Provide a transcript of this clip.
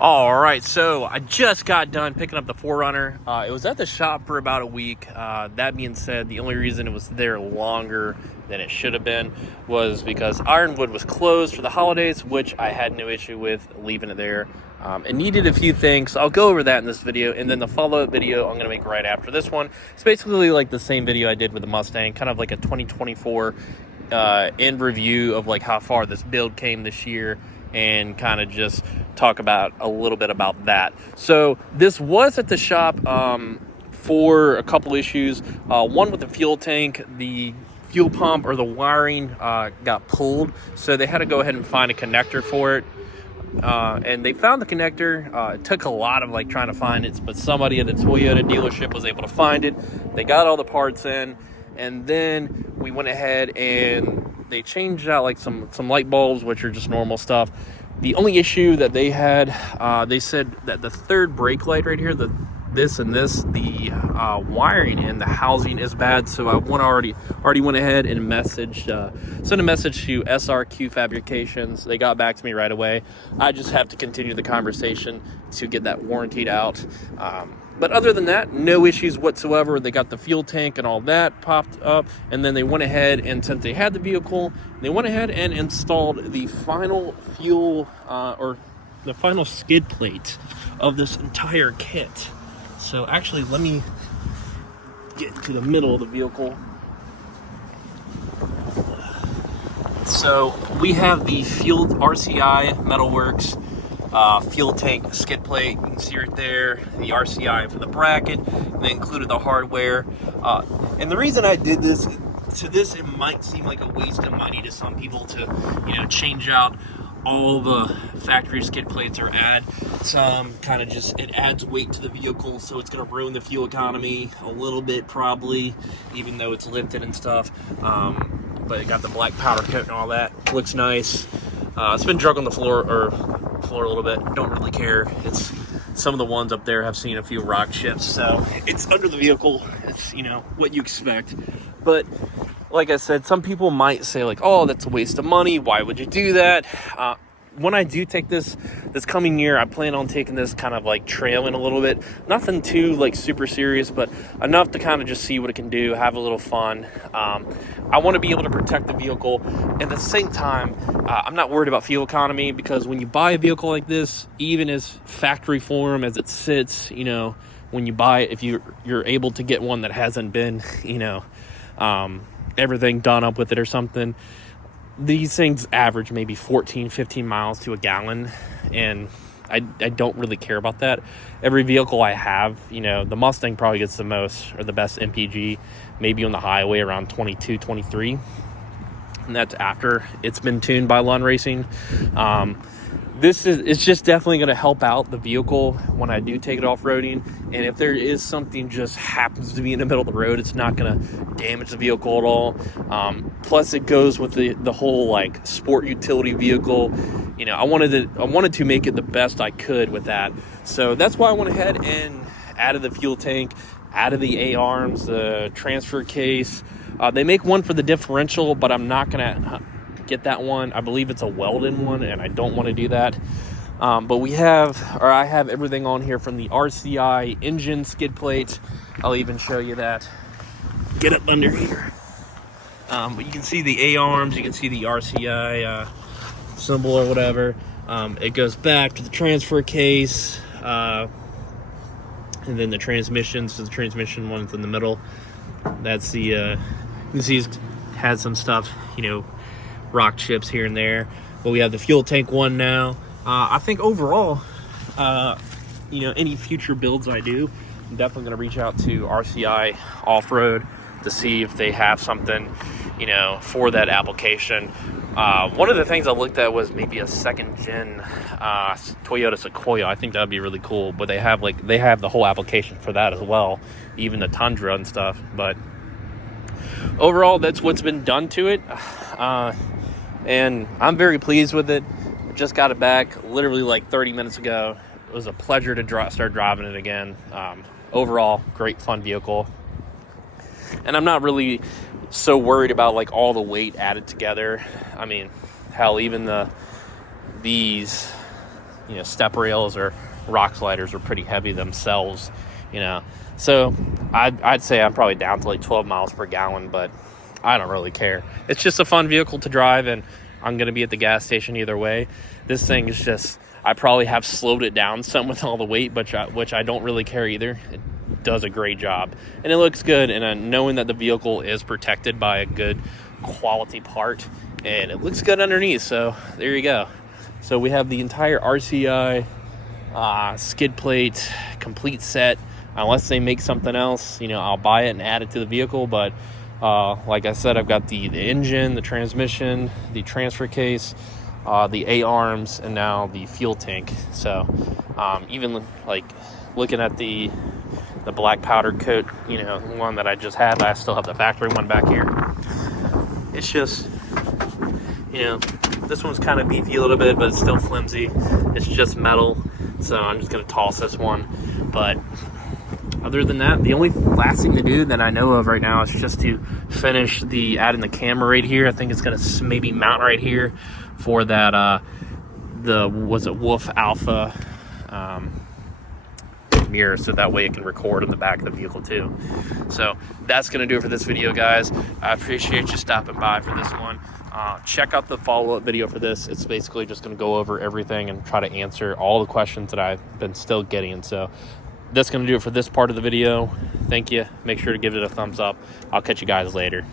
All right, so I just got done picking up the 4Runner. It was at the shop for about a week. That being said, the only reason it was there longer than it should have been was because Ironwood was closed for the holidays, which I had no issue with leaving it there. It needed a few things. So I'll go over that in this video, and then the follow-up video I'm going to make right after this one. It's basically like the same video I did with the Mustang, kind of like a 2024 end review of like how far this build came this year, and kind of just talk about a little bit about that. So this was at the shop for a couple issues. One with the fuel tank, the fuel pump or the wiring got pulled, so they had to go ahead and find a connector for it. And they found the connector. It took a lot of like trying to find it, but somebody at the Toyota dealership was able to find it. They got all the parts in, and then we went ahead and they changed out like some light bulbs, which are just normal stuff. The only issue that they had, they said that the third brake light right here, the wiring and the housing is bad. So I already went ahead and sent a message to SRQ Fabrications. They got back to me right away. I just have to continue the conversation to get that warrantied out. But other than that, no issues whatsoever. They got the fuel tank and all that popped up, and then they went ahead and, since they had the vehicle, they went ahead and installed the final fuel or the final skid plate of this entire kit. So actually, let me get to the middle of the vehicle. So we have the fuel RCI Metalworks fuel tank skid plate. You can see right there the RCI for the bracket, and they included the hardware. And the reason I did this, it might seem like a waste of money to some people to, change out all the factory skid plates or add some kind of it adds weight to the vehicle, so it's going to ruin the fuel economy a little bit probably, even though it's lifted and stuff. But it got the black powder coat and all that. Looks nice. It's been drug on the floor a little bit. Don't really care. It's some of the ones up there have seen a few rock chips, so it's under the vehicle. It's what you expect. But like I said, some people might say like, oh, that's a waste of money. Why would you do that? When I do take this coming year, I plan on taking this kind of like trailing a little bit. Nothing too like super serious, but enough to kind of just see what it can do, have a little fun. I want to be able to protect the vehicle. At the same time, I'm not worried about fuel economy, because when you buy a vehicle like this, even as factory form as it sits, when you buy it, if you're able to get one that hasn't been, everything done up with it or something, these things average maybe 15 miles to a gallon, and I don't really care about that. Every vehicle I have, the Mustang probably gets the most or the best MPG, maybe on the highway around 22, 23, and that's after it's been tuned by Lund Racing. It's just definitely going to help out the vehicle when I do take it off-roading. And if there is something just happens to be in the middle of the road, it's not going to damage the vehicle at all. Plus, it goes with the whole like sport utility vehicle. I wanted to make it the best I could with that. So that's why I went ahead and added the fuel tank, added the A-arms, the transfer case. They make one for the differential, but I'm not going to get that one. I believe it's a welded one, and I don't want to do that. But I have everything on here from the RCI engine skid plate. I'll even show you that. Get up under here. But you can see the A-arms, you can see the RCI symbol or whatever. It goes back to the transfer case, and then the transmission. So the transmission one's in the middle. That's the you can see it has some stuff, rock chips here and there. But we have the fuel tank one now. I think overall, any future builds I do, I'm definitely going to reach out to RCI Off-Road to see if they have something, for that application. One of the things I looked at was maybe a second gen Toyota Sequoia. I think that would be really cool. But they have the whole application for that as well, even the Tundra and stuff. But overall, that's what's been done to it. And I'm very pleased with it. I just got it back literally like 30 minutes ago. It was a pleasure to start driving it again. Overall, great fun vehicle. And I'm not really so worried about like all the weight added together. I mean, hell, even these step rails or rock sliders are pretty heavy themselves, so I'd say I'm probably down to like 12 miles per gallon, but I don't really care. It's just a fun vehicle to drive, and I'm going to be at the gas station either way. This thing is just, I probably have slowed it down some with all the weight, which I don't really care either. It does a great job, and it looks good, and knowing that the vehicle is protected by a good quality part, and it looks good underneath, so there you go. So we have the entire RCI skid plate complete set. Unless they make something else, I'll buy it and add it to the vehicle, but like I said, I've got the engine, the transmission, the transfer case, the A-arms, and now the fuel tank. So even like looking at the black powder coat, one that I just had, I still have the factory one back here. It's just, this one's kind of beefy a little bit, but it's still flimsy. It's just metal, so I'm just going to toss this one. But other than that, the only last thing to do that I know of right now is just to finish adding the camera right here. I think it's going to maybe mount right here for that, was it Wolf Alpha mirror, so that way it can record in the back of the vehicle too. So that's going to do it for this video, guys. I appreciate you stopping by for this one. Check out the follow-up video for this. It's basically just going to go over everything and try to answer all the questions that I've been still getting. So that's going to do it for this part of the video. Thank you. Make sure to give it a thumbs up. I'll catch you guys later.